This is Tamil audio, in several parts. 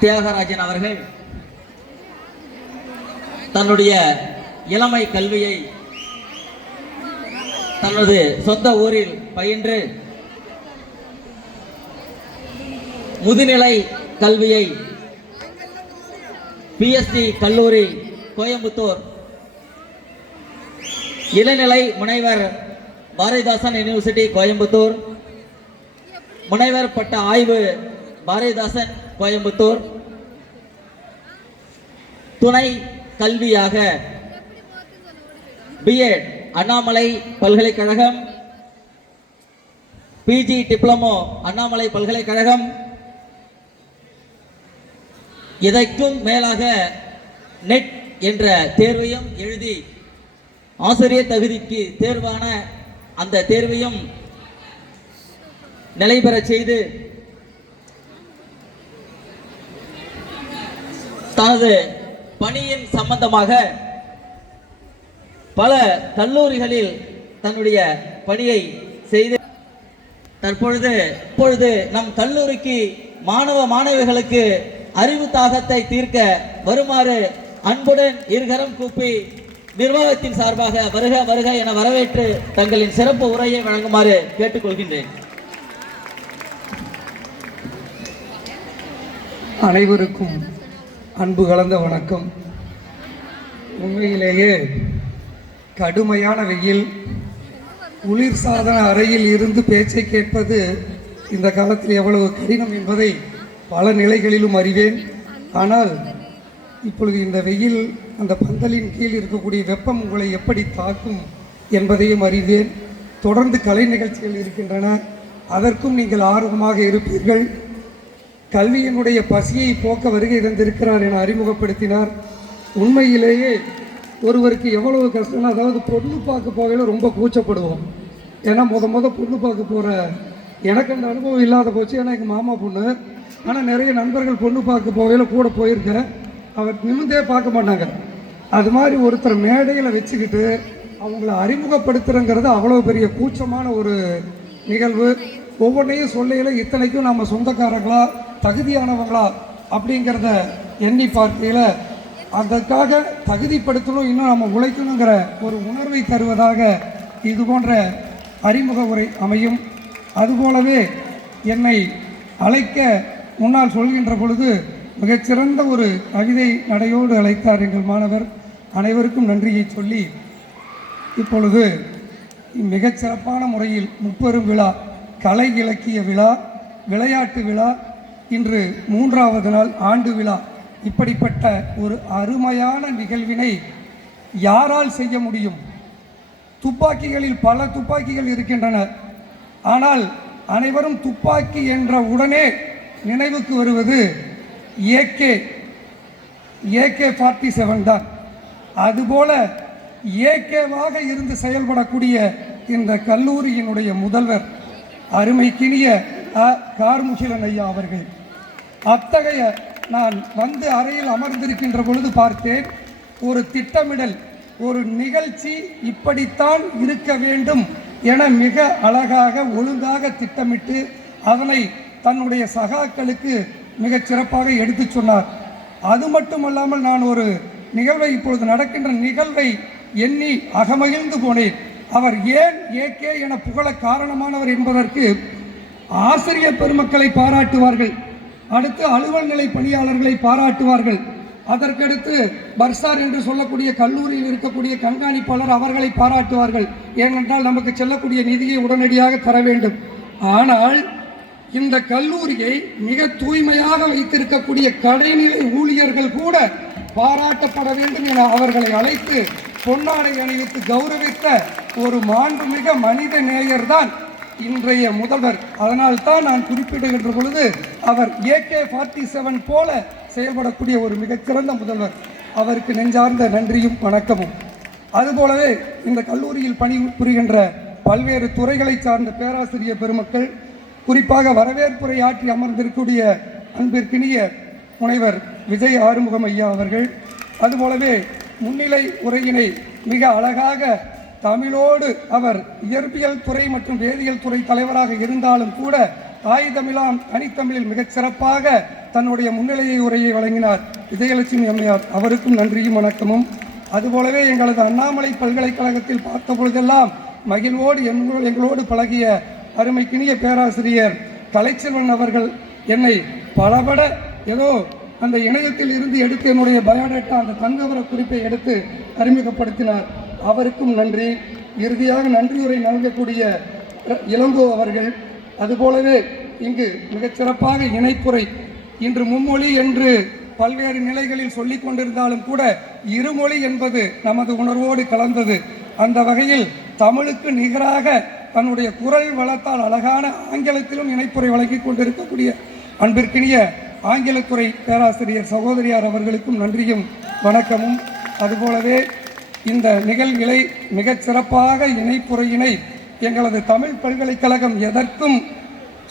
தியாகராஜன் அவர்கள் தன்னுடைய இளமை கல்வியை தனது சொந்த ஊரில் பயின்று முதுநிலை கல்வியை பிஎஸ்டி கல்லூரி கோயம்புத்தூர் இளநிலை முனைவர் பாரதிதாசன் யூனிவர்சிட்டி கோயம்புத்தூர். முனைவர் பட்ட ஆய்வு பாரதிதாசன் கோயம்புத்தூர். துணை கல்வியாக பிஎட் அண்ணாமலை பல்கலைக்கழகம். பிஜி டிப்ளமோ அண்ணாமலை பல்கலைக்கழகம். இதற்கும் மேலாக நெட் என்ற தேர்வையும் எழுதி ஆசிரியர் தகுதிக்கு தேர்வான அந்த தேர்வையும் நிலைபெறச் செய்து தனது பணியின் சம்பந்தமாக பல கல்லூரிகளில் தன்னுடைய பணியை செய்து தற்பொழுது இப்பொழுது நம் கல்லூரிக்கு மாணவ மாணவிகளுக்கு அறிவு தாகத்தை தீர்க்க வருமாறு அன்புடன் இருகரம் கூப்பி நிர்வாகத்தின் சார்பாக வருக வருக என வரவேற்று தங்களின் சிறப்பு உரையை வழங்குமாறு கேட்டுக்கொள்கின்றேன். அனைவருக்கும் அன்பு கலந்த வணக்கம். உண்மையிலேயே கடுமையான வெயில் குளிர் சாதன அறையில் இருந்து பேச்சை கேட்பது இந்த காலத்தில் எவ்வளவு கடினம் என்பதை பல நிலைகளிலும் அறிவேன். ஆனால் இப்பொழுது இந்த வெயில் அந்த பந்தலின் கீழ் இருக்கக்கூடிய வெப்பம் உங்களை எப்படி தாக்கும் என்பதையும் அறிவேன். தொடர்ந்து கலை நிகழ்ச்சிகள் இருக்கின்றன. அதற்கும் நீங்கள் ஆர்வமாக இருப்பீர்கள். கல்வியினுடைய பசியை போக்க வருகை தந்திருக்கிறார் என அறிமுகப்படுத்தினார். உண்மையிலேயே ஒருவருக்கு எவ்வளவு கஷ்டம்னா அதாவது பொண்ணு பார்க்க போகையில் ரொம்ப கூச்சப்படுவோம். ஏன்னா முத முத பொண்ணு பார்க்க போகிற எனக்கு அந்த அனுபவம் இல்லாத போச்சு. ஏன்னா எங்கள் மாமா பொண்ணு. ஆனால் நிறைய நண்பர்கள் பொண்ணு பார்க்க போகையில் கூட போயிருக்கேன் அவர் நிமிந்தே பார்க்க மாட்டாங்க. அது மாதிரி ஒருத்தர் மேடையில் வச்சுக்கிட்டு அவங்கள அறிமுகப்படுத்துறங்கிறது அவ்வளோ பெரிய கூச்சமான ஒரு நிகழ்வு. ஒவ்வொன்றையும் சொல்லையில் இத்தனைக்கும் நம்ம சொந்தக்காரங்களா தகுதியானவங்களா அப்படிங்கிறத எண்ணி பார்க்கையில் அதற்காக தகுதிப்படுத்தணும் இன்னும் நம்ம உழைக்கணுங்கிற ஒரு உணர்வை தருவதாக இது போன்ற அறிமுக உரை அமையும். அதுபோலவே என்னை அழைக்க முன்னால் சொல்கின்ற பொழுது மிகச்சிறந்த ஒரு கவிதை நடையோடு அழைத்தார் எங்கள் மாணவர். அனைவருக்கும் நன்றியை சொல்லி இப்பொழுது மிகச்சிறப்பான முறையில் முப்பெரும் விழா கலை இலக்கிய விழா விளையாட்டு விழா இன்று மூன்றாவது நாள் ஆண்டு விழா. இப்படிப்பட்ட ஒரு அருமையான நிகழ்வினை யாரால் செய்ய முடியும்? துப்பாக்கிகளில் பல துப்பாக்கிகள் இருக்கின்றன. ஆனால் அனைவரும் துப்பாக்கி என்ற உடனே நினைவுக்கு வருவது ஏகே ஏகே ஃபார்ட்டி செவன் தான். அதுபோல ஏகேவாக இருந்து செயல்படக்கூடிய இந்த கல்லூரியினுடைய முதல்வர் அருமைக்கினிய அ. கார்முகிலன் ஐயா அவர்கள் அத்தகைய நான் வந்து அறையில் அமர்ந்திருக்கின்ற பொழுது பார்த்தேன் ஒரு திட்டமிடல் ஒரு நிகழ்ச்சி இப்படித்தான் இருக்க வேண்டும் என மிக அழகாக ஒழுங்காக திட்டமிட்டு அதனை தன்னுடைய சகாக்களுக்கு மிகச் சிறப்பாக எடுத்துச் சொன்னார் அது மட்டுமல்லாமல் நான் ஒரு நிகழ்வை இப்பொழுது நடக்கின்ற நிகழ்வை எண்ணி அகமகிழ்ந்து போனேன் அவர் ஏன் ஏகே என புகழ காரணமானவர் என்பதற்கு ஆசிரியர் பெருமக்களை பாராட்டுவார்கள். அடுத்து அலுவல் நிலை பணியாளர்களை பாராட்டுவார்கள். அதற்கடுத்து பர்சார் என்று சொல்லக்கூடிய கல்லூரியில் இருக்கக்கூடிய கண்காணிப்பாளர் அவர்களை பாராட்டுவார்கள். ஏனென்றால் நமக்கு செல்லக்கூடிய நிதியை உடனடியாக தர வேண்டும். ஆனால் இந்த கல்லூரியை மிக தூய்மையாக வைத்திருக்கக்கூடிய கடைநிலை ஊழியர்கள் கூட பாராட்டப்பட வேண்டும் என அவர்களை அழைத்து பொன்னாடை அணிவித்து கௌரவித்த ஒரு மாண்புமிக மனித நேயர் தான் இன்றைய முதல்வர். அதனால் தான் நான் குறிப்பிடுகின்ற பொழுது அவர் ஏகே ஃபார்ட்டி செவன் போல செயல்படக்கூடிய ஒரு மிகச்சிறந்த முதல்வர். அவருக்கு நெஞ்சார்ந்த நன்றியும் வணக்கமும். அதுபோலவே இந்த கல்லூரியில் பணி புரிகின்ற பல்வேறு துறைகளை சார்ந்த பேராசிரியர் பெருமக்கள் குறிப்பாக வரவேற்புரை ஆற்றி அமர்ந்திருக்கக்கூடிய அன்பிற்கினிய முனைவர் விஜய் ஆறுமுகம் ஐயா அவர்கள் அதுபோலவே முன்னிலை உரையினை மிக அழகாக தமிழோடு அவர் இயற்பியல் துறை மற்றும் வேதியியல் துறை தலைவராக இருந்தாலும் கூட தாய் தமிழாம் தனித்தமிழில் மிகச் சிறப்பாக தன்னுடைய முன்னிலையை உரையை வழங்கினார். விஜயலட்சுமி அம்மையார் அவருக்கும் நன்றியும் வணக்கமும். அதுபோலவே எங்களது அண்ணாமலை பல்கலைக்கழகத்தில் பார்த்த பொழுதெல்லாம் மகிழ்வோடு எங்களோ- எங்களோடு பழகிய அருமைக்கினிய பேராசிரியர் கலைச்செல்வன் அவர்கள் என்னை பலபட ஏதோ அந்த இணையத்தில் இருந்து எடுத்து என்னுடைய பயோடேட்டா அந்த தங்கவர குறிப்பை எடுத்து அறிமுகப்படுத்தினார். அவருக்கும் நன்றி. இறுதியாக நன்றியுரை நல்கக்கூடிய இளங்கோ அவர்கள் அதுபோலவே இங்கு மிகச்சிறப்பாக இணைப்புரை இன்று மும்மொழி என்று பல்வேறு நிலைகளில் சொல்லிக் கொண்டிருந்தாலும் கூட இருமொழி என்பது நமது உணர்வோடு கலந்தது. அந்த வகையில் தமிழுக்கு நிகராக தன்னுடைய குரல் வளத்தால் அழகான ஆங்கிலத்திலும் இணைப்புரை வழங்கிக் கொண்டிருக்கக்கூடிய அன்பிற்கினிய ஆங்கிலத்துறை பேராசிரியர் சகோதரியார் அவர்களுக்கும் நன்றியும் வணக்கமும். அதுபோலவே இந்த நிகழ்வுகளை மிகச் சிறப்பாக இணைப்புறையினை எங்களது தமிழ் பல்கலைக்கழகம் எதற்கும்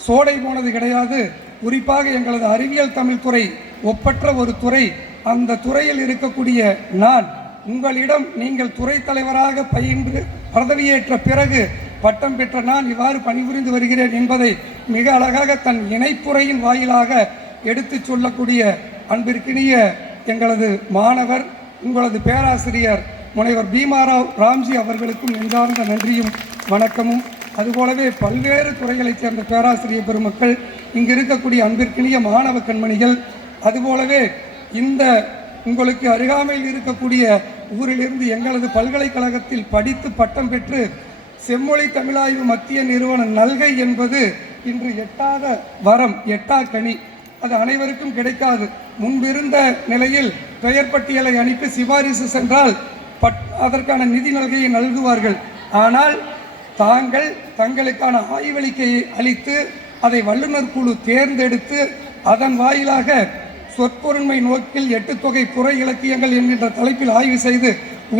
சோடை போனது கிடையாது. குறிப்பாக எங்களது அறிவியல் தமிழ் துறை ஒப்பற்ற ஒரு துறை. அந்த துறையில் இருக்கக்கூடிய நான் உங்களிடம் நீங்கள் துறை தலைவராக பயின்று பதவியேற்ற பிறகு பட்டம் பெற்ற நான் இவ்வாறு பணிபுரிந்து வருகிறேன் என்பதை மிக அழகாக தன் இணைப்புறையின் வாயிலாக எடுத்துச் சொல்லக்கூடிய அன்பிற்கினிய எங்களது மாணவர் உங்களது பேராசிரியர் முனைவர் பீமாராவ் ராம்ஜி அவர்களுக்கும் நெஞ்சார்ந்த நன்றியும் வணக்கமும். அதுபோலவே பல்வேறு துறைகளைச் சேர்ந்த பேராசிரியர் பெருமக்கள் இங்கு இருக்கக்கூடிய அன்பிற்கினிய மாணவ கண்மணிகள் அதுபோலவே இந்த உங்களுக்கு அருகாமையில் இருக்கக்கூடிய ஊரிலிருந்து எங்களது பல்கலைக்கழகத்தில் படித்து பட்டம் பெற்று செம்மொழி தமிழாய்வு மத்திய நிறுவனம் நல்கை என்பது இன்று எட்டாத வரம் எட்டா கனி. அது அனைவருக்கும் கிடைக்காது. முன்பிருந்த நிலையில் பெயர் பட்டியலை அனுப்பி சிபாரிசு சென்றால் பட் அதற்கான நிதி நல்கையை நல்குவார்கள். ஆனால் தாங்கள் தங்களுக்கான ஆய்வளிக்கையை அளித்து அதை வல்லுநர் குழு தேர்ந்தெடுத்து அதன் வாயிலாக சொற்பொருண்மை நோக்கில் எட்டு தொகை புற இலக்கியங்கள் என்கின்ற தலைப்பில் ஆய்வு செய்து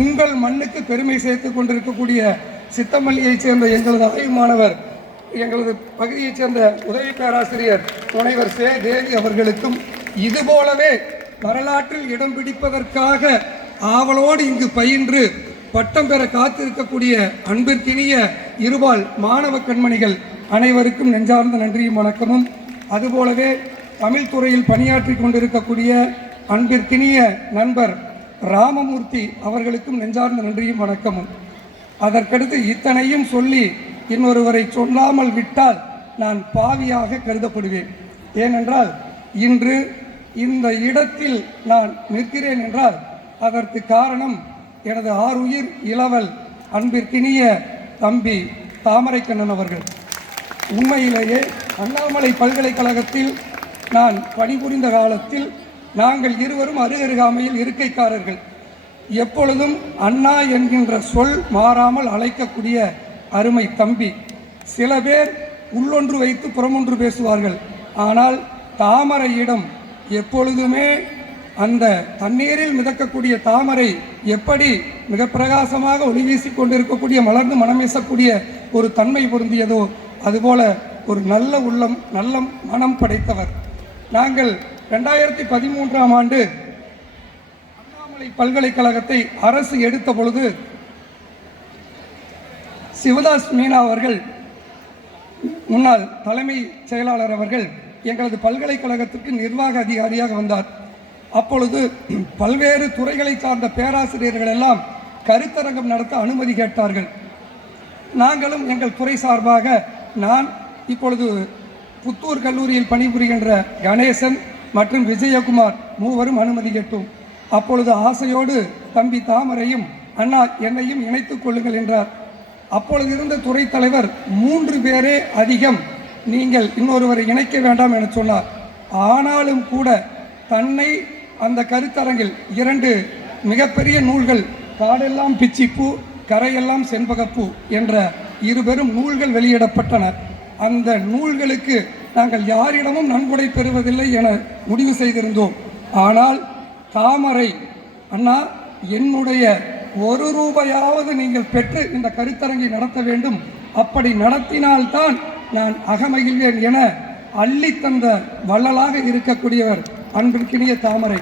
உங்கள் மண்ணுக்கு பெருமை சேர்த்து கொண்டிருக்கக்கூடிய சித்தமல்லியைச் சேர்ந்த எங்களது ஆய்வு மாணவர் எங்களது பகுதியைச் சேர்ந்த உதவி பேராசிரியர் முனைவர் சே தேவி அவர்களுக்கும் இதுபோலவே வரலாற்றில் இடம் பிடிப்பதற்காக ஆவலோடு இங்கு பயின்று பட்டம் பெற காத்திருக்கக்கூடிய அன்பிற்கினிய இருபால் மாணவ கண்மணிகள் அனைவருக்கும் நெஞ்சார்ந்த நன்றியும் வணக்கமும். அதுபோலவே தமிழ் துறையில் பணியாற்றி கொண்டிருக்கக்கூடிய அன்பிற்கினிய நண்பர் ராமமூர்த்தி அவர்களுக்கும் நெஞ்சார்ந்த நன்றியும் வணக்கமும். அதற்கடுத்து இத்தனையும் சொல்லி இன்னொருவரை சொல்லாமல் விட்டால் நான் பாவியாக கருதப்படுவேன். ஏனென்றால் இன்று இந்த இடத்தில் நான் நிற்கிறேன் என்றால் அதற்கு காரணம் எனது ஆறுயிர் இளவல் அன்பிற்கினிய தம்பி தாமரைக்கண்ணன் அவர்கள். உண்மையிலேயே அண்ணாமலை பல்கலைக்கழகத்தில் நான் பணிபுரிந்த காலத்தில் நாங்கள் இருவரும் அருகருகாமையில் இருக்கைக்காரர்கள். எப்பொழுதும் அண்ணா என்கின்ற சொல் மாறாமல் அழைக்கக்கூடிய அருமை தம்பி. சில பேர் உள்ளொன்று வைத்து புறமொன்று பேசுவார்கள். ஆனால் தாமரையிடம் எப்பொழுதுமே அந்த தண்ணீரில் மிதக்கக்கூடிய தாமரை எப்படி மிக பிரகாசமாக ஒளி வீசிக் கொண்டிருக்கக்கூடிய மலர்ந்து மனம் வீசக்கூடிய ஒரு தன்மை பொருந்தியதோ அதுபோல ஒரு நல்ல உள்ளம் நல்ல மனம் படைத்தவர். நாங்கள் ரெண்டாயிரத்தி பதிமூன்றாம் ஆண்டு அண்ணாமலை பல்கலைக்கழகத்தை அரசு எடுத்த பொழுது சிவதாஸ் மீனா அவர்கள் முன்னாள் தலைமை செயலாளர் அவர்கள் எங்களது பல்கலைக்கழகத்திற்கு நிர்வாக அதிகாரியாக வந்தார். அப்பொழுது பல்வேறு துறைகளை சார்ந்த பேராசிரியர்கள் எல்லாம் கருத்தரங்கம் நடத்த அனுமதி கேட்டார்கள். நாங்களும் எங்கள் துறை சார்பாக நான் இப்பொழுது புத்தூர் கல்லூரியில் பணிபுரிகின்ற கணேசன் மற்றும் விஜயகுமார் மூவரும் அனுமதி கேட்டோம். அப்பொழுது ஆசையோடு தம்பி தாமரையும் அண்ணா என்னையும் இணைத்துக் கொள்ளுங்கள் என்றார். அப்பொழுது இருந்த துறை தலைவர் மூன்று பேரே அதிகம். நீங்கள் இன்னொருவரை இணைக்க வேண்டாம் என சொன்னார். ஆனாலும் கூட தன்னை அந்த கருத்தரங்கில் இரண்டு மிகப்பெரிய நூல்கள் காடெல்லாம் பிச்சிப்பூ கரையெல்லாம் செண்பகப்பூ என்ற இருபெரும் நூல்கள் வெளியிடப்பட்டன. அந்த நூல்களுக்கு நாங்கள் யாரிடமும் நன்கொடை பெறுவதில்லை என முடிவு செய்திருந்தோம். ஆனால் தாமரை அண்ணா என்னுடைய ஒரு ரூபாயாவது நீங்கள் பெற்று இந்த கருத்தரங்கை நடத்த வேண்டும். அப்படி நடத்தினால்தான் நான் அகமகிழ்வேன் என அள்ளித் தந்த வள்ளலாக இருக்கக்கூடியவர் அன்பிற்கினிய தாமரை.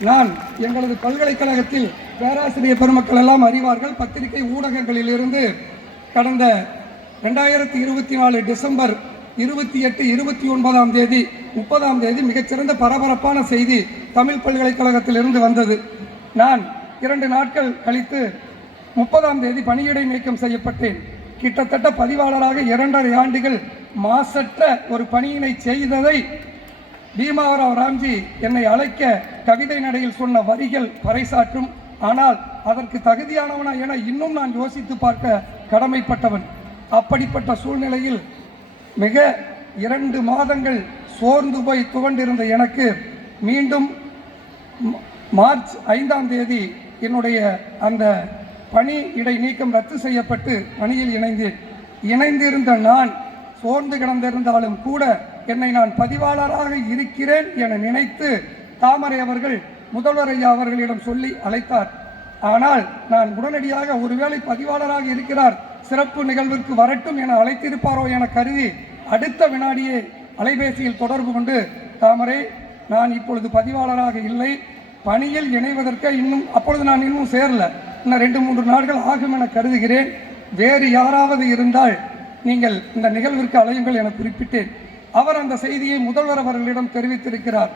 நான் எங்களது பல்கலைக்கழகத்தில் பேராசிரியர் பெருமக்கள் எல்லாம் அறிவார்கள். பத்திரிகை ஊடகங்களிலிருந்து கடந்த ரெண்டாயிரத்தி இருபத்தி நாலு டிசம்பர் இருபத்தி எட்டு இருபத்தி ஒன்பதாம் தேதி முப்பதாம் தேதி மிகச்சிறந்த பரபரப்பான செய்தி தமிழ் பல்கலைக்கழகத்திலிருந்து வந்தது. நான் இரண்டு நாட்கள் கழித்து முப்பதாம் தேதி பணியிடை நீக்கம் செய்யப்பட்டேன். கிட்டத்தட்ட பதிவாளராக இரண்டரை ஆண்டுகள் மாசற்ற ஒரு பணியினை செய்ததை பீமாவராவ் ராம்ஜி என்னை அழைக்க கவிதை நடையில் சொன்ன வரிகள் பறைசாற்றும். ஆனால் அதற்கு தகுதியானவனா என இன்னும் நான் யோசித்து பார்க்க கடமைப்பட்டவன். அப்படிப்பட்ட சூழ்நிலையில் மிக இரண்டு மாதங்கள் சோர்ந்து போய் துவண்டிருந்த எனக்கு மீண்டும் மார்ச் ஐந்தாம் தேதி என்னுடைய அந்த பணி இடை நீக்கம் ரத்து செய்யப்பட்டு பணியில் இணைந்தேன். இணைந்திருந்த நான் சோர்ந்து கிடந்திருந்தாலும் கூட என்னை நான் பதிவாளராக இருக்கிறேன் என நினைத்து தாமரை அவர்கள் முதல்வர் ஐயா அவர்களிடம் சொல்லி அழைத்தார். ஆனால் நான் உடனடியாக ஒருவேளை பதிவாளராக இருக்கிறார் சிறப்பு நிகழ்விற்கு வரட்டும் என அழைத்திருப்பாரோ என கருதி அடுத்த வினாடியே அலைபேசியில் தொடர்பு கொண்டு தாமரை நான் இப்பொழுது பதிவாளராக இல்லை. பணியில் இணைவதற்கு இன்னும் அப்பொழுது நான் இன்னும் சேரல. இன்னும் ரெண்டு மூன்று நாட்கள் ஆகும் என கருதுகிறேன். வேறு யாராவது இருந்தால் நீங்கள் இந்த நிகழ்விற்கு அழையுங்கள் என குறிப்பிட்டேன். அவர் அந்த செய்தியை முதல்வர் அவர்களிடம் தெரிவித்திருக்கிறார்.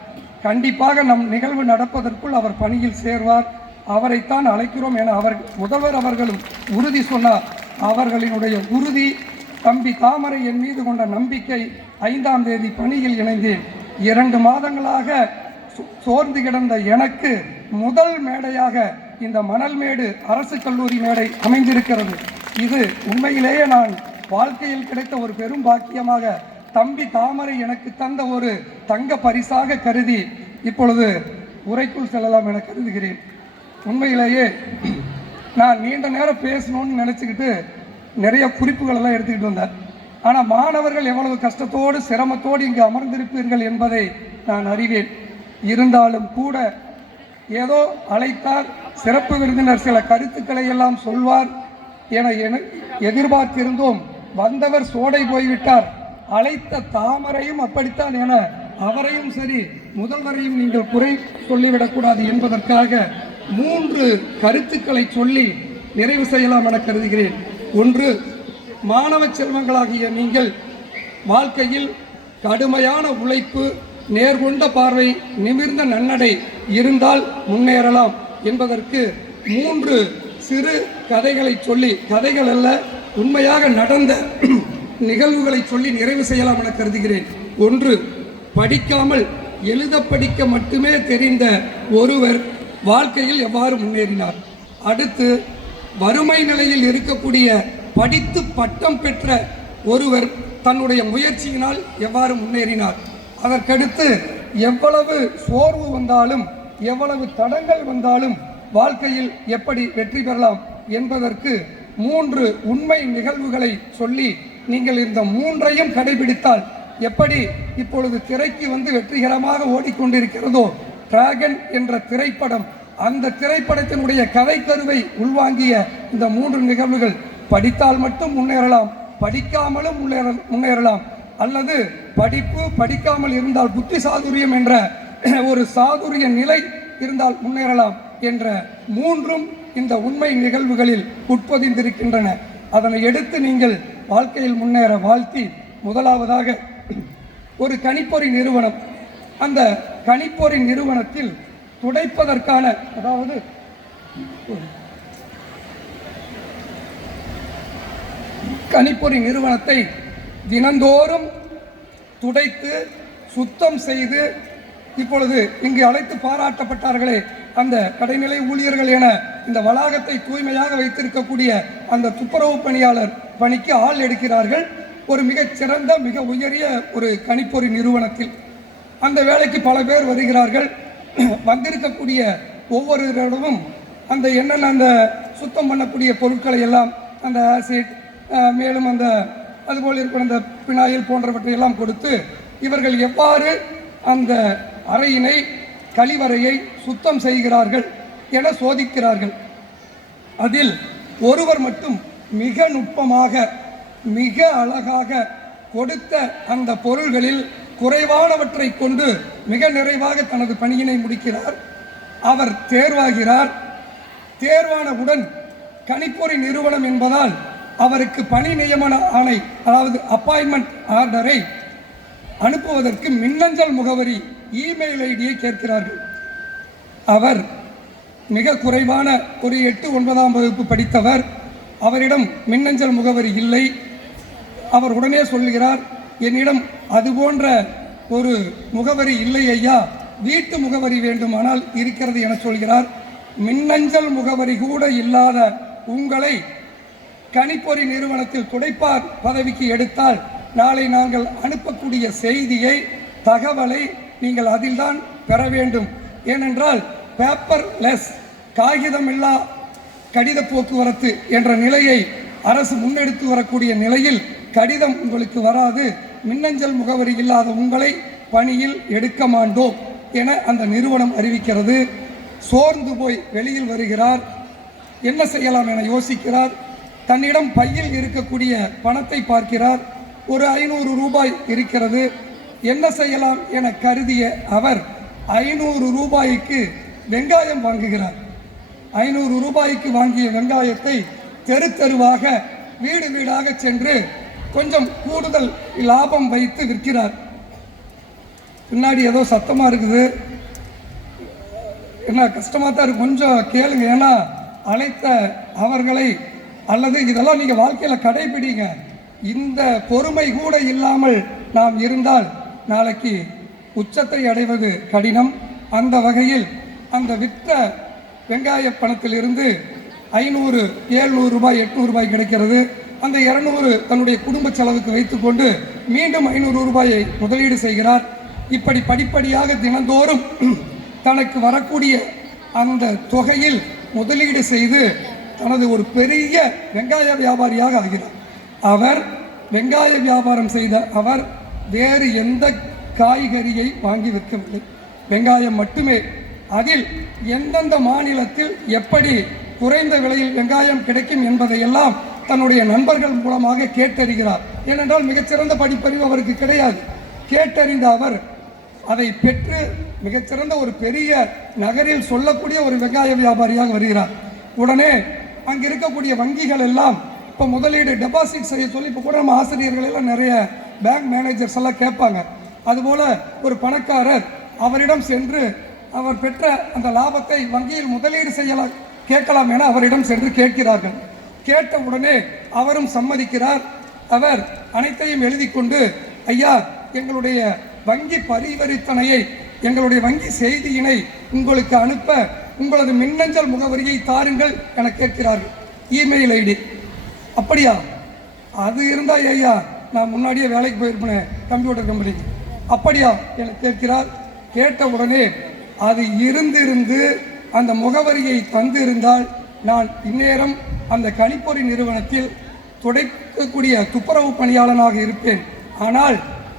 கண்டிப்பாக நம் நிகழ்வு நடப்பதற்குள் அவர் பணியில் சேர்வார். அவரைத்தான் அழைக்கிறோம் என அவர் முதல்வர் அவர்களும் உறுதி சொன்னார். அவர்களினுடைய உறுதி தம்பி தாமரை என் மீது கொண்ட நம்பிக்கை ஐந்தாம் தேதி பணியில் இணைந்தேன். இரண்டு மாதங்களாக சோர்ந்து கிடந்த எனக்கு முதல் மேடையாக இந்த மணல்மேடு அரசு கல்லூரி மேடை அமைந்திருக்கிறது. இது உண்மையிலேயே நான் வாழ்க்கையில் கிடைத்த ஒரு பெரும் பாக்கியமாக தம்பி தாமரை எனக்கு தந்த ஒரு தங்க பரிசாக கருதி இப்பொழுது உரைக்குள் செல்லலாம் என கருதுகிறேன். உண்மையிலேயே நான் நீண்ட நேரம் பேசணும்னு நினச்சிக்கிட்டு நிறைய குறிப்புகள் எல்லாம் எடுத்துக்கிட்டு வந்தேன். ஆனால் மாணவர்கள் எவ்வளவு கஷ்டத்தோடு சிரமத்தோடு இங்கு அமர்ந்திருப்பீர்கள் என்பதை நான் அறிவேன். இருந்தாலும் கூட ஏதோ அழைத்தார். சிறப்பு விருந்தினர் சில கருத்துக்களை எல்லாம் சொல்வார் என என- எதிர்பார்த்திருந்தோம். வந்தவர் சோடை போய்விட்டார். அழைத்த தாமரையும் அப்படித்தான் என அவரையும் சரி முதல்வரையும் நீங்கள் குறை சொல்லிவிடக்கூடாது என்பதற்காக மூன்று கருத்துக்களை சொல்லி நிறைவு செய்யலாம் என கருதுகிறேன். ஒன்று மாணவ செல்வங்களாகிய நீங்கள் வாழ்க்கையில் கடுமையான உழைப்பு நேர்கொண்ட பார்வை நிமிர்ந்த நன்னடை இருந்தால் முன்னேறலாம் என்பதற்கு மூன்று சிறு கதைகளை சொல்லி கதைகள் அல்ல உண்மையாக நடந்த நிகழ்வுகளை சொல்லி நிறைவு செய்யலாம் என கருதுகிறேன். ஒன்று படிக்காமல் எழுத படிக்க மட்டுமே தெரிந்த ஒருவர் வாழ்க்கையில் எவ்வாறு முன்னேறினார்? அடுத்து வறுமை நிலையில் இருக்கக்கூடிய படித்து பட்டம் பெற்ற ஒருவர் தன்னுடைய முயற்சியினால் எவ்வாறு முன்னேறினார்? அதற்கடுத்து எவ்வளவு சோர்வு வந்தாலும் எவ்வளவு தடங்கள் வந்தாலும் வாழ்க்கையில் எப்படி வெற்றி பெறலாம் என்பதற்கு மூன்று உண்மை நிகழ்வுகளை சொல்லி நீங்கள் இந்த மூன்றையும் கடைபிடித்தால் எப்படி இப்பொழுது திரைக்கு வந்து வெற்றிகரமாக ஓடிக்கொண்டிருக்கிறதோ டிராகன் என்ற திரைப்படம் அந்த திரைப்படத்தினுடைய கதைக்கருவை உள்வாங்கிய இந்த மூன்று நிகழ்வுகள் படித்தால் மட்டும் முன்னேறலாம் படிக்காமலும் முன்னேற முன்னேறலாம். அல்லது படிப்பு படிக்காமல் இருந்தால் புத்தி சாதுரியம் என்ற ஒரு சாதுரிய நிலை இருந்தால் முன்னேறலாம் என்ற மூன்றும் இந்த உண்மை நிகழ்வுகளில் உட்பொதிந்திருக்கின்றன. அதனை எடுத்து நீங்கள் வாழ்க்கையில் முன்னேற வாழ்த்தி முதலாவதாக ஒரு கணிப்பொறி நிறுவனம். அந்த கணிப்பொறி நிறுவனத்தில் துடைப்பதற்கான அதாவது கணிப்பொறி நிறுவனத்தை தினந்தோறும் துடைத்து சுத்தம் செய்து இப்பொழுது இங்கு அழைத்து பாராட்டப்பட்டார்களே அந்த கடைநிலை ஊழியர்கள் என இந்த வளாகத்தை தூய்மையாக வைத்திருக்கக்கூடிய அந்த துப்புரவு பணியாளர் பணிக்கு ஆள் எடுக்கிறார்கள். ஒரு மிகச்சிறந்த மிக உயரிய ஒரு கணிப்பொறி நிறுவனத்தில். அந்த வேலைக்கு பல பேர் வருகிறார்கள். வந்திருக்கக்கூடிய ஒவ்வொருவரிடமும் அந்த என்னென்ன அந்த சுத்தம் பண்ணக்கூடிய பொருட்களை எல்லாம் அந்த ஆசிட் மேலும் அந்த அதுபோல் இருக்கிற அந்த பினாயில் போன்றவற்றை எல்லாம் கொடுத்து இவர்கள் எவ்வாறு அந்த அறையினை கழிவறையை சுத்தம் செய்கிறார்கள் என சோதிக்கிறார்கள். அதில் ஒருவர் மட்டும் மிக நுட்பமாக மிக அழகாக கொடுத்த அந்த பொருள்களில் குறைவானவற்றை கொண்டு மிக நிறைவாக தனது பணியினை முடிக்கிறார். அவர் தேர்வாகிறார். தேர்வானவுடன் கணிப்பொறி நிறுவனம் என்பதால் அவருக்கு பணி நியமன ஆணை அதாவது அப்பாயின்மெண்ட் ஆர்டரை அனுப்புவதற்கு மின்னஞ்சல் முகவரி இமெயில் ஐடியை கேட்கிறார்கள் அவர் மிக குறைவான ஒரு எட்டு ஒன்பதாம் வகுப்பு படித்தவர். அவரிடம் மின்னஞ்சல் முகவரி இல்லை. அவர் உடனே சொல்கிறார் என்னிடம் அது போன்ற ஒரு முகவரி இல்லை ஐயா. வீட்டு முகவரி வேண்டுமானால் இருக்கிறது என சொல்கிறார். மின்னஞ்சல் முகவரி கூட இல்லாத உங்களை கணிப்பொறி நிறுவனத்தில் துடைப்பார் பதவிக்கு எடுத்தால் நாளை நாங்கள் அனுப்பக்கூடிய செய்தியை தகவலை நீங்கள் அதில்தான் பெற வேண்டும். ஏனென்றால் பேப்பர் லெஸ் காகிதமில்லா கடித போக்குவரத்து என்ற நிலையை அரசு முன்னெடுத்து வரக்கூடிய நிலையில் கடிதம் உங்களுக்கு வராது. மின்னஞ்சல் முகவரி இல்லாத உங்களை பணியில் எடுக்க மாட்டோம் என அந்த நிறுவனம் அறிவிக்கிறது. சோர்ந்து போய் வெளியில் வருகிறார். என்ன செய்யலாம் என யோசிக்கிறார். தன்னிடம் பையில் இருக்கக்கூடிய பணத்தை பார்க்கிறார். ஒரு ஐநூறு ரூபாய் இருக்கிறது. என்ன செய்யலாம் என கருதிய அவர் ஐநூறு ரூபாய்க்கு வெங்காயம் வாங்குகிறார். ஐநூறு ரூபாய்க்கு வாங்கிய வெங்காயத்தை தெரு தெருவாக வீடு வீடாக சென்று கொஞ்சம் கூடுதல் லாபம் வைத்து விற்கிறார். பின்னாடி ஏதோ சத்தமாக இருக்குது. என்ன கஷ்டமாக தான் இருக்கு. கொஞ்சம் கேளுங்க. ஏன்னா அழைத்த அவர்களை அல்லது இதெல்லாம் நீங்கள் வாழ்க்கையில் கடைபிடிங்க. இந்த பொறுமை கூட இல்லாமல் நாம் இருந்தால் நாளைக்கு உச்சத்தை அடைவது கடினம். அந்த வகையில் அந்த விற்ற வெங்காய பணத்திலிருந்து ஐநூறு ஏழ்நூறு ரூபாய் எட்நூறு ரூபாய் கிடைக்கிறது. அந்த இரநூறு தன்னுடைய குடும்ப செலவுக்கு வைத்துக்கொண்டு மீண்டும் ஐநூறு ரூபாயை முதலீடு செய்கிறார். இப்படி படிப்படியாக தினந்தோறும் தனக்கு வரக்கூடிய அந்த தொகையில் முதலீடு செய்து தனது ஒரு பெரிய வெங்காய வியாபாரியாக ஆகிறார். அவர் வெங்காய வியாபாரம் செய்த அவர் வேறு எந்த காய்கறியை வாங்கி விற்கவில்லை. வெங்காயம் மட்டுமே. அதில் எந்தெந்த மாநிலத்தில் எப்படி குறைந்த விலையில் வெங்காயம் கிடைக்கும் என்பதையெல்லாம் தன்னுடைய நண்பர்கள் மூலமாக கேட்டறிகிறார். ஏனென்றால் மிகச்சிறந்த படிப்பறிவு அவருக்கு கிடையாது. கேட்டறிந்த அவர் அதை பெற்று மிகச்சிறந்த ஒரு பெரிய நகரில் சொல்லக்கூடிய ஒரு வெங்காய வியாபாரியாக வருகிறார். உடனே அங்கே இருக்கக்கூடிய வங்கிகள் எல்லாம் இப்போ முதலீடு டெபாசிட் செய்ய சொல்லி இப்போ கூட நம்ம ஆசிரியர்கள் எல்லாம் நிறைய பேங்க் மேனேஜர்ஸ் எல்லாம் கேட்பாங்க. அதுபோல ஒரு பணக்காரர் அவரிடம் சென்று அவர் பெற்ற அந்த லாபத்தை வங்கியில் முதலீடு செய்யலாம் கேட்கலாம் என அவரிடம் சென்று கேட்கிறார்கள். கேட்ட உடனே அவரும் சம்மதிக்கிறார். அவர் அனைத்தையும் எழுதி கொண்டு ஐயா எங்களுடைய வங்கி பரிவர்த்தனையை எங்களுடைய வங்கி செய்தியினை உங்களுக்கு அனுப்ப உங்களது மின்னஞ்சல் முகவரியை தாருங்கள் என கேட்கிறார்கள். Email ID. அப்படியா? அது இருந்தா ஐயா நான் முன்னாடியே வேலைக்கு போயிருப்பேன் கம்ப்யூட்டர் கம்பெனிக்கு. அப்படியா? என கேட்கிறார். கேட்ட உடனே அது இருந்திருந்து அந்த முகவரியை தந்திருந்தால் நான் இந்நேரம் அந்த கணிப்பொறி நிறுவனத்தில் துடைக்கக்கூடிய துப்புரவு பணியாளனாக இருப்பேன். ஆனால்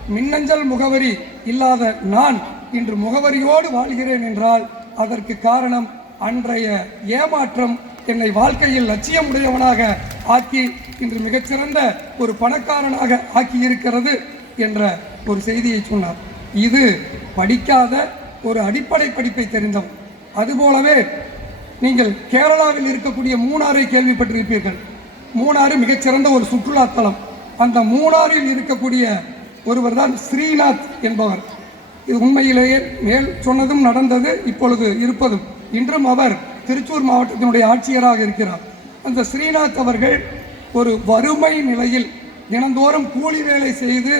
மின்னஞ்சல் முகவரி இல்லாத நான் இன்று முகவரியோடு வாழ்கிறேன் என்றால் அதற்கு காரணம் அன்றைய ஏமாற்றம் என்னை வாழ்க்கையில் லட்சியம் உடையவனாக ஆக்கி இன்று மிகச்சிறந்த ஒரு பணக்காரனாக ஆக்கி இருக்கிறது என்ற ஒரு செய்தியை சொன்னார். இது படிக்காத ஒரு அடிப்படை படிப்பை தெரிந்தவன். அதுபோலவே நீங்கள் கேரளாவில் இருக்கக்கூடிய மூணாரை கேள்விப்பட்டிருப்பீர்கள். மூணாறு மிகச்சிறந்த ஒரு சுற்றுலாத்தலம். அந்த மூணாறில் இருக்கக்கூடிய ஒருவர் தான் ஸ்ரீநாத் என்பவர். இது உண்மையிலேயே மேல் சொன்னதும் நடந்தது இப்பொழுது இருப்பதும். இன்றும் அவர் திருச்சூர் மாவட்டத்தினுடைய ஆட்சியராக இருக்கிறார். அந்த ஸ்ரீநாத் அவர்கள் ஒரு வறுமை நிலையில் தினந்தோறும் கூலி வேலை செய்து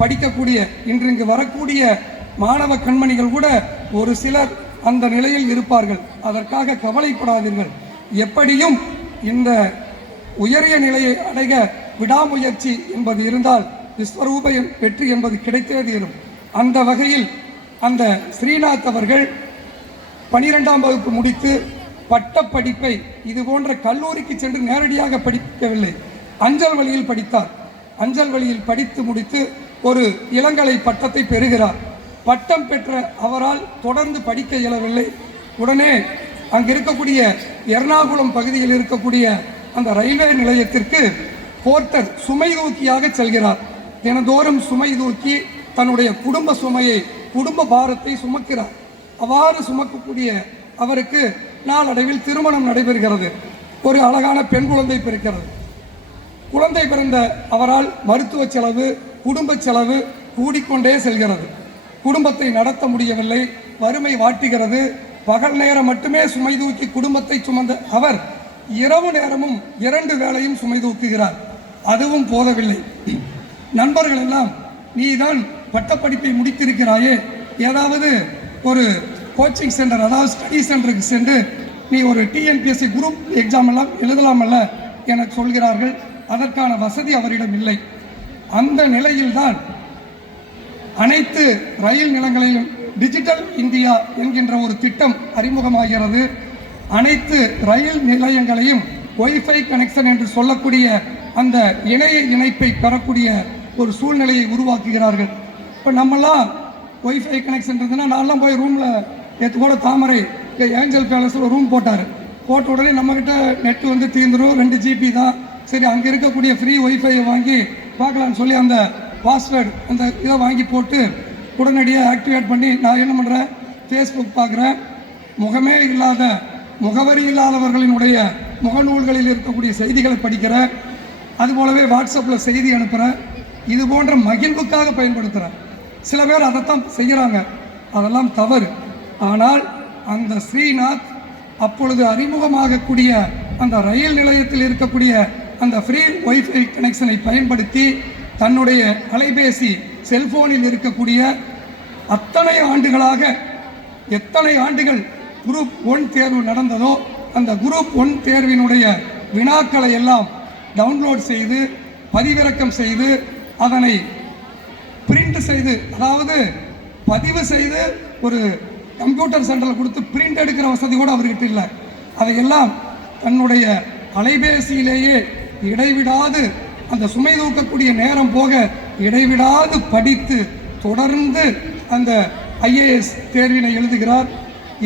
படிக்கக்கூடிய இன்று இங்கு வரக்கூடிய மாணவ கண்மணிகள் கூட ஒரு சிலர் அந்த நிலையில் இருப்பார்கள். அதற்காக கவலைப்படாதீர்கள். எப்படியும் இந்த உயரிய நிலையை அடைய விடாமுயற்சி என்பது இருந்தால் விஸ்வரூப வெற்றி என்பது கிடைத்தே தீரும். அந்த வகையில் அந்த ஸ்ரீநாத் அவர்கள் பனிரெண்டாம் வகுப்பு முடித்து பட்டப்படிப்பை இது போன்ற கல்லூரிக்கு சென்று நேரடியாக படிக்கவில்லை. அஞ்சல் வழியில் படித்தார். அஞ்சல் வழியில் படித்து முடித்து ஒரு இளங்கலை பட்டத்தை பெறுகிறார். பட்டம் பெற்ற அவரால் தொடர்ந்து படிக்க இயலவில்லை. உடனே அங்கு இருக்கக்கூடிய எர்ணாகுளம் பகுதியில் இருக்கக்கூடிய அந்த ரயில்வே நிலையத்திற்கு போர்ட்டர் சுமை தூக்கியாக செல்கிறார். தினந்தோறும் சுமை தூக்கி தன்னுடைய குடும்ப சுமையை குடும்ப பாரத்தை சுமக்கிறார். அவ்வாறு சுமக்கக்கூடிய அவருக்கு நாளடைவில் திருமணம் நடைபெறுகிறது. ஒரு அழகான பெண் குழந்தை பிறக்கிறது. குழந்தை பிறந்த அவரால் மருத்துவ செலவு குடும்ப செலவு கூடிக்கொண்டே செல்கிறது. குடும்பத்தை நடத்த முடியவில்லை வறுமை வாட்டுகிறது. பகல் நேரம் மட்டுமே சுமை தூக்கி குடும்பத்தை சுமந்த அவர் இரவு நேரமும் இரண்டு வேளையும் சுமை தூக்குகிறார். அதுவும் போதவில்லை. நண்பர்கள் எல்லாம் நீதான் பட்டப்படிப்பை முடித்திருக்கிறாயே? ஏதாவது ஒரு கோச்சிங் சென்டர் அதாவது ஸ்டடி சென்டருக்கு சென்று நீ ஒரு டிஎன்பிஎஸ்சி குரூப் எக்ஸாம் எல்லாம் எழுதலாமல்ல என சொல்கிறார்கள். அதற்கான வசதி அவரிடம் இல்லை. அந்த நிலையில்தான் அனைத்து ரயில் நிலங்களையும் டிஜிட்டல் இந்தியா என்கின்ற ஒரு திட்டம் அறிமுகமாகிறது. அனைத்து ரயில் நிலையங்களையும் ஒய்ஃபை கனெக்ஷன் என்று சொல்லக்கூடிய அந்த இணைய இணைப்பை பெறக்கூடிய ஒரு சூழ்நிலையை உருவாக்குகிறார்கள். இப்போ நம்மலாம் ஒய்ஃபை கனெக்ஷன் இருந்ததுன்னா நான்லாம் போய் ரூமில் நேற்று கூட தாமரை ஏஞ்சல் பேலஸில் ரூம் போட்டார். போட்ட உடனே நம்மக்கிட்ட நெட் வந்து தீர்ந்துடும் ரெண்டு ஜிபி தான். சரி அங்கே இருக்கக்கூடிய ஃப்ரீ ஒய்ஃபையை வாங்கி பார்க்கலான்னு சொல்லி அந்த பாஸ்வேர்டு அந்த இதை வாங்கி போட்டு உடனடியாக ஆக்டிவேட் பண்ணி நான் என்ன பண்ணுறேன் ஃபேஸ்புக் பார்க்குறேன். முகமே இல்லாத முகவரி இல்லாதவர்களினுடைய முகநூல்களில் இருக்கக்கூடிய செய்திகளை படிக்கிறேன். அதுபோலவே வாட்ஸ்அப்பில் செய்தி அனுப்புகிறேன் இது போன்ற மகிழ்வுக்காக பயன்படுத்துகிறேன் சில பேர் அதைத்தான் செய்கிறாங்க. அதெல்லாம் தவறு. ஆனால் அந்த ஸ்ரீநாத் அப்பொழுது அறிமுகமாகக்கூடிய அந்த ரயில் நிலையத்தில் இருக்கக்கூடிய அந்த ஃப்ரீ ஒய்ஃபை கனெக்ஷனை பயன்படுத்தி தன்னுடைய அலைபேசி செல்போனில் இருக்கக்கூடிய அத்தனை ஆண்டுகளாக எத்தனை ஆண்டுகள் குரூப் ஒன் தேர்வு நடந்ததோ அந்த குரூப் ஒன் தேர்வினுடைய வினாக்களை எல்லாம் டவுன்லோட் செய்து பதிவிறக்கம் செய்து அதனை பிரிண்ட் செய்து அதாவது பதிவு செய்து ஒரு கம்ப்யூட்டர் சென்டரில் கொடுத்து பிரிண்ட் எடுக்கிற வசதி கூட அவர்கிட்ட இல்லை. அதையெல்லாம் தன்னுடைய அலைபேசியிலேயே இடைவிடாது அந்த சுமை தூக்கக்கூடிய நேரம் போக இடைவிடாது படித்து தொடர்ந்து அந்த ஐஏஎஸ் தேர்வினை எழுதுகிறார்.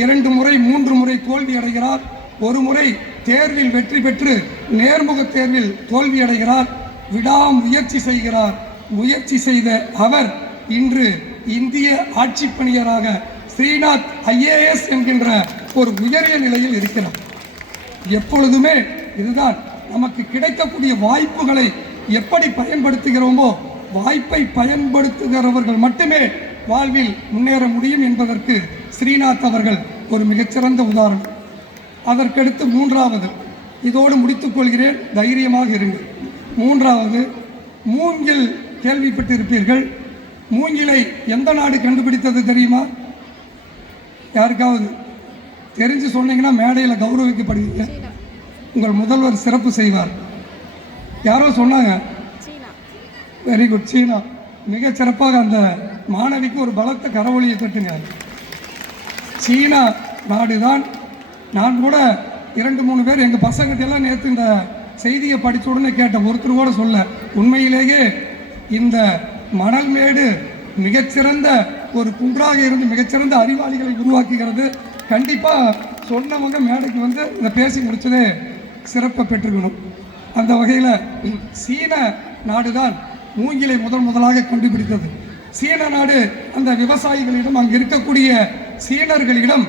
இரண்டு முறை மூன்று முறை தோல்வி அடைகிறார். ஒரு முறை தேர்வில் வெற்றி பெற்று நேர்முக தேர்வில் தோல்வி அடைகிறார். விடாமுயற்சி செய்கிறார். முயற்சி செய்த அவர் இன்று இந்திய ஆட்சிப்பணியராக ஸ்ரீநாத் ஐஏஎஸ் என்கின்ற ஒரு உயரிய நிலையில் இருக்கிறார். எப்பொழுதுமே இதுதான் நமக்கு கிடைக்கக்கூடிய வாய்ப்புகளை எப்படி பயன்படுத்துகிறோமோ வாய்ப்பை பயன்படுத்துகிறவர்கள் மட்டுமே வாழ்வில் முன்னேற முடியும் என்பதற்கு ஸ்ரீநாத் அவர்கள் ஒரு மிகச்சிறந்த உதாரணம். அதற்கடுத்து மூன்றாவது இதோடு முடித்துக்கொள்கிறேன் தைரியமாக இருங்கள். மூன்றாவது மூங்கில் கேள்விப்பட்டிருப்பீர்கள். மூங்கிலை எந்த நாடு கண்டுபிடித்தது தெரியுமா? யாருக்காவது? தெரிஞ்சு சொன்னீங்கன்னா மேடையில் கௌரவிக்கப்படுவீங்க. உங்கள் முதல்வர் சிறப்பு செய்வார். யாரோ சொன்னாங்க? வெரி குட் சீனா. மிகச் சிறப்பாக அந்த மாணவிக்கு ஒரு பலத்த கரவொலியை தட்டுங்க சீனா நாடுதான். நான் கூட இரண்டு மூணு பேர் எங்கள் பசங்கிட்ட எல்லாம் நேற்று இந்த செய்தியை படிச்ச உடனே கேட்டேன். ஒருத்தர் கூட சொல்ல. உண்மையிலேயே இந்த மணல் மேடு மிகச்சிறந்த ஒரு குன்றாக இருந்து மிகச்சிறந்த அறிவாளிகளை உருவாக்குகிறது. கண்டிப்பாக சொன்னவங்க மேடைக்கு வந்து இதை பேசி முடிச்சதே சிறப்பை பெற்றுக்கணும். அந்த வகையில் சீன நாடுதான் மூங்கிலை முதல் முதலாக கண்டுபிடித்தது. சீன நாடு அந்த விவசாயிகளிடம் அங்கே இருக்கக்கூடிய சீனர்களிடம்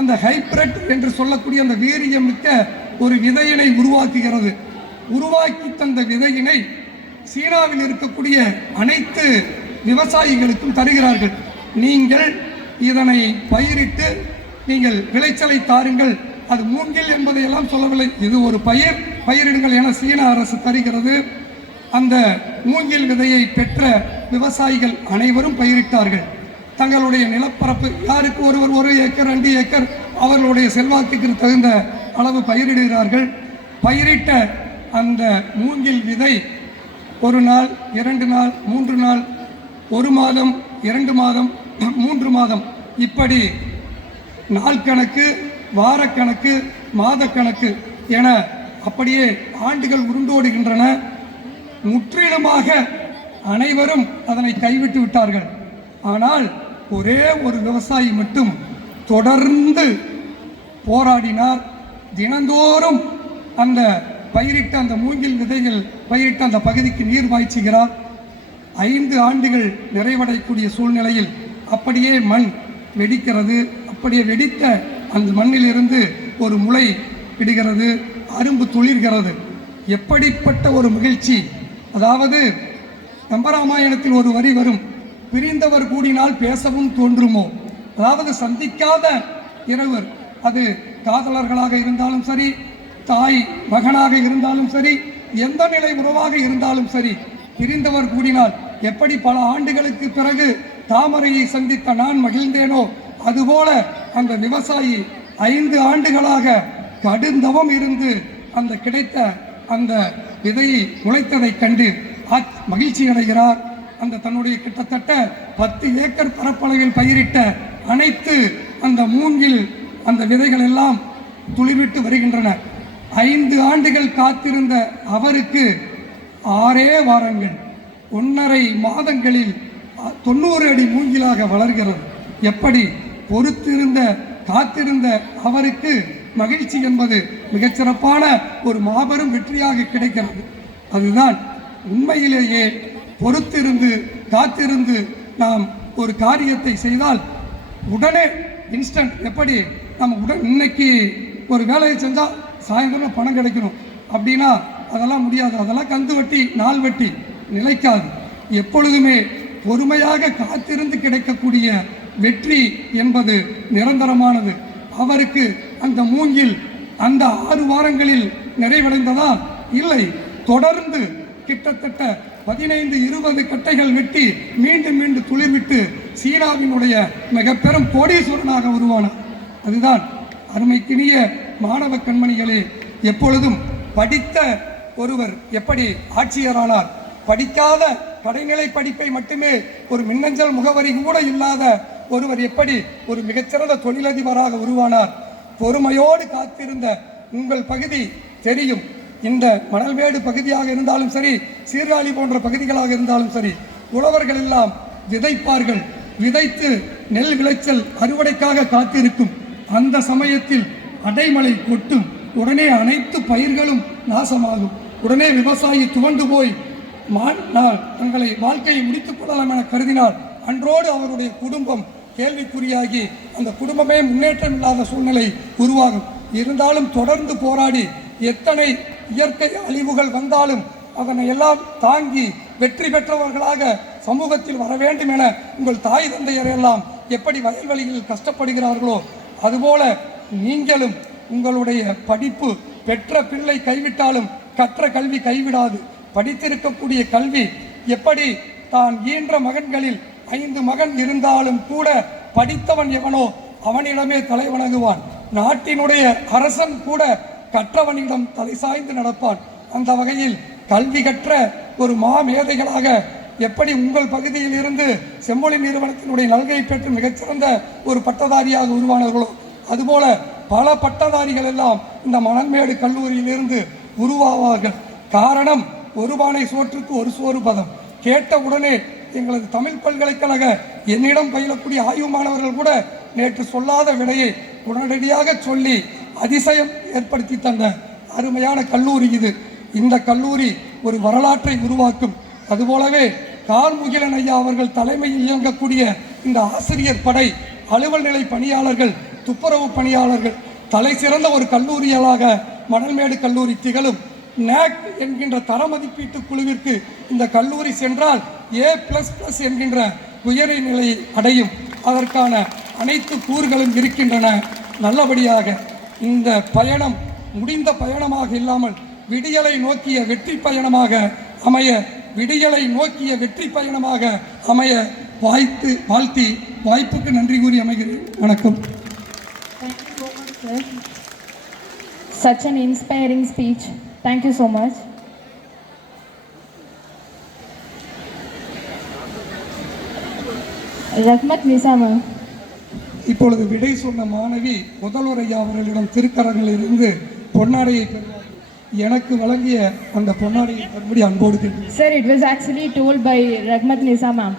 அந்த ஹைப்ரட் என்று சொல்லக்கூடிய அந்த வீரியமிக்க ஒரு விதையினை உருவாக்குகிறது. உருவாக்கி தந்த விதையினை சீனாவில் இருக்கக்கூடிய அனைத்து விவசாயிகளுக்கும் தருகிறார்கள். நீங்கள் இதனை பயிரிட்டு நீங்கள் விளைச்சலை தாருங்கள். அது மூங்கில் என்பதையெல்லாம் சொல்லவில்லை. இது ஒரு பயிர். பயிரிடுங்கள் என சீன அரசு தருகிறது. அந்த மூங்கில் விதையை பெற்ற விவசாயிகள் அனைவரும் பயிரிட்டார்கள். தங்களுடைய நிலப்பரப்பு யாருக்கு ஒருவர் ஒரு ஏக்கர் ரெண்டு ஏக்கர் அவர்களுடைய செல்வாக்குக்கு தகுந்த அளவு பயிரிடுகிறார்கள். பயிரிட்ட அந்த மூங்கில் விதை ஒரு நாள் இரண்டு நாள் மூன்று நாள் ஒரு மாதம் இரண்டு மாதம் மூன்று மாதம். இப்படி நாள் கணக்கு வாரக்கணக்கு மாதக்கணக்கு என அப்படியே ஆண்டுகள் உருண்டோடுகின்றன. முற்றிலுமாக அனைவரும் அதனை கைவிட்டு விட்டார்கள். ஆனால் ஒரே ஒரு விவசாயி மட்டும் தொடர்ந்து போராடினார். தினந்தோறும் அந்த பயிரிட்ட அந்த மூங்கில் விதைகள் பயிரிட்ட அந்த பகுதிக்கு நீர் பாய்ச்சுகிறார். ஐந்து ஆண்டுகள் நிறைவடையக்கூடிய சூழ்நிலையில் அப்படியே மண் வெடிக்கிறது. அப்படியே வெடித்த அந்த மண்ணிலிருந்து ஒரு முளை விடுகிறது அரும்பு துளிர்கிறது. எப்படிப்பட்ட ஒரு மகிழ்ச்சி! அதாவது கம்பராமாயணத்தில் ஒரு வரி வரும் பிரிந்தவர் கூடினால் பேசவும் தோன்றுமோ? அதாவது சந்திக்காத இரவர் அது காதலர்களாக இருந்தாலும் சரி தாய் மகனாக இருந்தாலும் சரி எந்த நிலை உறவாக இருந்தாலும் சரி பிரிந்தவர் கூடினால் எப்படி பல ஆண்டுகளுக்கு பிறகு தாமரையை சந்தித்த நான் மகிழ்ந்தேனோ அதுபோல அந்த விவசாயி ஐந்து ஆண்டுகளாக கடுந்தவம் இருந்து அந்த கிடைத்த அந்த விதையை முளைத்ததைக் கண்டு மகிழ்ச்சி அடைகிறார். அந்த தன்னுடைய கிட்டத்தட்ட பத்து ஏக்கர் பரப்பளவில் பயிரிட்ட அனைத்து அந்த மூங்கில் அந்த விதைகள் எல்லாம் துளிர்விட்டு வருகின்றன. ஐந்து ஆண்டுகள் காத்திருந்த அவருக்கு ஆறே வாரங்கள் ஒன்றரை மாதங்களில் தொண்ணூறு அடி மூங்கிலாக வளர்கிறது. எப்படி பொறுத்திருந்த காத்திருந்த அவருக்கு மகிழ்ச்சி என்பது மிகச்சிறப்பான ஒரு மாபெரும் வெற்றியாக கிடைக்கிறது. அதுதான் உண்மையிலேயே பொறுத்திருந்து காத்திருந்து நாம் ஒரு காரியத்தை செய்தால் உடனே இன்ஸ்டன்ட் எப்படி நம்ம உடன் இன்னைக்கு ஒரு வேலையை செஞ்சால் சாயந்தரம் பணம் கிடைக்கணும். அப்படின்னா அதெல்லாம் முடியாது. அதெல்லாம் கந்து வட்டி நாள் வட்டி. நிலைக்காது. எப்பொழுதுமே பொறுமையாக காத்திருந்து கிடைக்கக்கூடிய வெற்றி என்பது நிரந்தரமானது. அவருக்கு அந்த மூங்கில் அந்த ஆறு வாரங்களில் நிறைவடைந்ததா இல்லை. தொடர்ந்து கிட்டத்தட்ட பதினைந்து இருபது கட்டைகள் வெட்டி மீண்டும் மீண்டும் துளிர்விட்டு சீனாவினுடைய மிக பெரும் கோடீஸ்வரனாக உருவானார். அதுதான் அருமைக்கினிய மாணவ கண்மணிகளே எப்பொழுதும் படித்த ஒருவர் எப்படி ஆட்சியரானார்? படிக்காத கடைநிலை படிப்பை மட்டுமே ஒரு மின்னஞ்சல் முகவரி கூட இல்லாத ஒருவர் எப்படி ஒரு மிகச்சிறந்த தொழிலதிபராக உருவானார்? பொறுமையோடு காத்திருந்த உங்கள் பகுதி தெரியும். இந்த மணல்மேடு பகுதியாக இருந்தாலும் சரி சீர்காழி போன்ற பகுதிகளாக இருந்தாலும் சரி உழவர்கள் எல்லாம் விதைப்பார்கள். விதைத்து நெல் விளைச்சல் அறுவடைக்காக காத்திருக்கும். அந்த சமயத்தில் அடைமழை கொட்டும். உடனே அனைத்து பயிர்களும் நாசமாகும். உடனே விவசாயி துவண்டு போய் மா- நான் தங்களை வாழ்க்கையை முடித்துக் கொள்ளலாம் என கருதினால் அன்றோடு அவருடைய குடும்பம் கேள்விக்குறியாகி அந்த குடும்பமே முன்னேற்றம் இல்லாத சூழ்நிலை உருவாகும். இருந்தாலும் தொடர்ந்து போராடி எத்தனை இயற்கை அழிவுகள் வந்தாலும் அதனை எல்லாம் தாங்கி வெற்றி பெற்றவர்களாக சமூகத்தில் வர வேண்டும் என உங்கள் தாய் தந்தையர் எல்லாம் எப்படி வயல்வெளியில் கஷ்டப்படுகிறார்களோ அதுபோல நீங்களும் உங்களுடைய படிப்பு பெற்ற பிள்ளை கைவிட்டாலும் கற்ற கல்வி கைவிடாது. படித்திருக்கக்கூடிய கல்வி எப்படி? தான் ஈன்ற மகன்களில் ஐந்து மகன் இருந்தாலும் கூட படித்தவன் எவனோ அவனிடமே தலை வணங்குவான். நாட்டினுடைய அரசன் கூட கற்றவனிடம் தலை சாய்ந்து நடப்பான். அந்த வகையில் கல்வி கற்ற ஒரு மாமேதைகளாக எப்படி உங்கள் பகுதியில் இருந்து செம்மொழி நிறுவனத்தினுடைய நல்கை பெற்று மிகச்சிறந்த ஒரு பட்டதாரியாக உருவானவர்களோ அதுபோல பல பட்டதாரிகள் எல்லாம் இந்த மணல்மேடு கல்லூரியிலிருந்து உருவாவார்கள். காரணம் ஒரு பானை சோற்றுக்கு ஒரு சோறு பதம். கேட்ட உடனே எங்களது தமிழ் பல்கலைக்கழக என்னிடம் பயிலக்கூடிய ஆய்வு மாணவர்கள் கூட நேற்று சொல்லாத விடையை உடனடியாக சொல்லி அதிசயம் ஏற்படுத்தி தந்த அருமையான கல்லூரி இது. இந்த கல்லூரி ஒரு வரலாற்றை உருவாக்கும். அதுபோலவே கார்முகிலன் ஐயா அவர்கள் தலைமையில் இயங்கக்கூடிய இந்த ஆசிரியர் படை அலுவல் நிலை பணியாளர்கள் துப்புரவு பணியாளர்கள் தலை சிறந்த ஒரு கல்லூரிகளாக மணல்மேடு கல்லூரி திகழும். நேக் என்கின்ற தர மதிப்பீட்டு குழுவிற்கு இந்த கல்லூரி சென்றால் ஏ பிளஸ் பிளஸ் என்கின்ற உயரிய நிலை அடையும். அதற்கான அனைத்து கூறுகளும் இருக்கின்றன. நல்லபடியாக இந்த பயணம் முடிந்த பயணமாக இல்லாமல் விடியலை நோக்கிய வெற்றி பயணமாக அமைய விடியலை நோக்கிய வெற்றி பயணமாக அமைய வாய்த்து வாழ்த்தி வாய்ப்புக்கு நன்றி கூறி அமைகிறேன் வணக்கம். Such an inspiring speech. Thank you so much. Nisa ma'am. இப்பொழுது விடை சொன்ன மாணவி முதல்வர் ஐயா அவர்களிடம் திருக்கரங்களில் இருந்து பொன்னாடையை பெறுவார் எனக்கு வழங்கிய அந்த பொன்னாடி மறுபடியும் அன்போடு சரி it was actually told by Rahmath Nisa ma'am